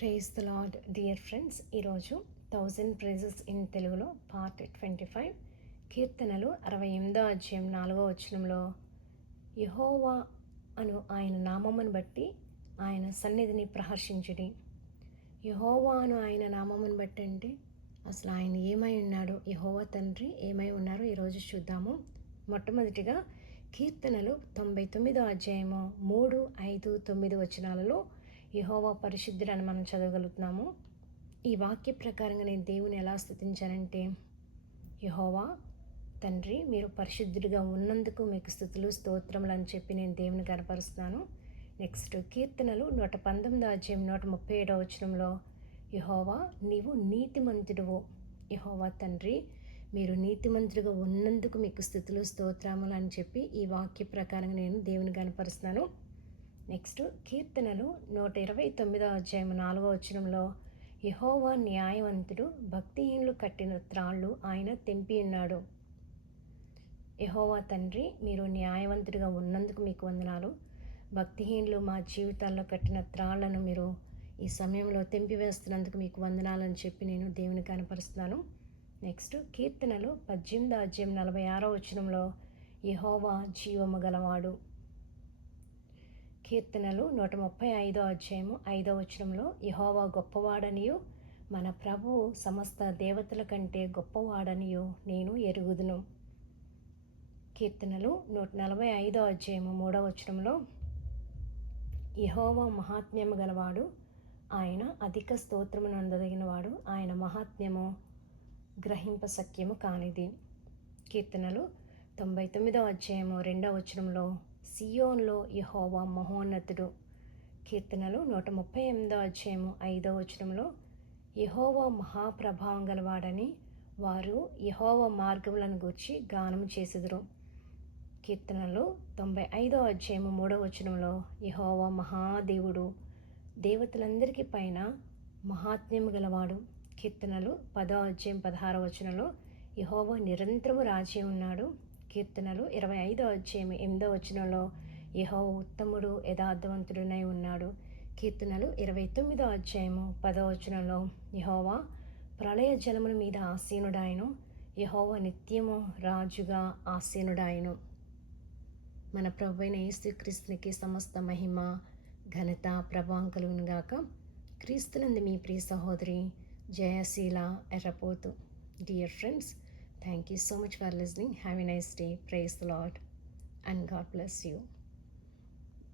Praise the lord dear friends. ఈరోజు 1000 prices in తెలుగులో part 25 కీర్తనలు 68వ అధ్యాయం 4వ వచనంలో యెహోవా అను ఆయన నామమును బట్టి ఆయన సన్నిధిని ప్రహర్షించుడి. యెహోవా అను ఆయన నామమును బట్టి అంటే అసలు ఆయన ఏమై ఉన్నాడు, యెహోవా తండ్రి ఏమై ఉన్నారో ఈరోజు చూద్దాము. మొట్టమొదటిగా కీర్తనలు 99వ అధ్యాయము 3, 5, 9 వచనాలలో యెహోవా పరిశుద్ధుడని మనం చదవగలుగుతున్నాము. ఈ వాక్య ప్రకారంగా నేను దేవుని ఎలా స్తుతించానంటే, యెహోవా తండ్రి మీరు పరిశుద్ధుడిగా ఉన్నందుకు మీకు స్తుతులు స్తోత్రములు అని చెప్పి నేను దేవుని కనపరుస్తున్నాను. నెక్స్ట్ కీర్తనలు 119వ అధ్యాయం 137వ వచనంలో యెహోవా నీవు నీతిమంతుడువు. యెహోవా తండ్రి మీరు నీతిమంతుడిగా ఉన్నందుకు మీకు స్తుతులు స్తోత్రములు అని చెప్పి ఈ వాక్య ప్రకారంగా నేను దేవుని కనపరుస్తున్నాను. నెక్స్ట్ కీర్తనలు 129వ అధ్యాయం 4వ వచనంలో యెహోవా న్యాయవంతుడు, భక్తిహీనులు కట్టిన త్రాళ్ళు ఆయన తెంపి ఉన్నాడు. యెహోవా తండ్రి మీరు న్యాయవంతుడిగా ఉన్నందుకు మీకు వందనాలు. భక్తిహీనులు మా జీవితాల్లో కట్టిన త్రాళ్లను మీరు ఈ సమయంలో తెంపివేస్తున్నందుకు మీకు వందనాలని చెప్పి నేను దేవుని కనపరుస్తున్నాను. నెక్స్ట్ కీర్తనలు 18వ అధ్యాయం 46వ వచనంలో యెహోవా జీవము గలవాడు. కీర్తనలు 135వ అధ్యాయము 5వ వచనంలో యెహోవా గొప్పవాడనియు మన ప్రభువు సమస్త దేవతల కంటే గొప్పవాడనియు నేను ఎరుగుదును. కీర్తనలు 145వ అధ్యాయము 3వ వచనంలో యెహోవా మహాత్మ్యము గలవాడు, ఆయన అధిక స్తోత్రమును అందదగినవాడు, ఆయన మహాత్మ్యము గ్రహింపశక్యము కానిది. కీర్తనలు 99వ అధ్యాయము 2వ వచనంలో సియోన్లో యెహోవా మహోన్నతుడు. కీర్తనలు 138వ అధ్యాయము 5వ వచనంలో యెహోవా మహాప్రభావం గలవాడని వారు యెహోవా మార్గములను గూర్చి గానము చేసెదరు. కీర్తనలు 95వ అధ్యాయము 3వ వచనంలో యెహోవా మహాదేవుడు, దేవతలందరికీ పైన మహాత్మ్యము గలవాడు. కీర్తనలు 10వ అధ్యాయం 16వ వచనంలో యెహోవా నిరంతరము రాజీ ఉన్నాడు. కీర్తనలు 25వ అధ్యాయం 8వ వచనంలో యెహోవా ఉత్తముడు, యథార్థవంతుడునై ఉన్నాడు. కీర్తనలు 29వ అధ్యాయము 10వ వచనంలో యెహోవా ప్రళయ జలముల మీద ఆసీనుడాయను, యెహోవా నిత్యము రాజుగా ఆసీనుడాయను. మన ప్రభువైన యేసుక్రీస్తునికి సమస్త మహిమ ఘనత ప్రభావం కలుగును గాక. క్రీస్తునందు మీ ప్రియ సహోదరి Jayasheela Errapothu. Dear friends, thank you so much for listening. Have a nice day. Praise the Lord and God bless you.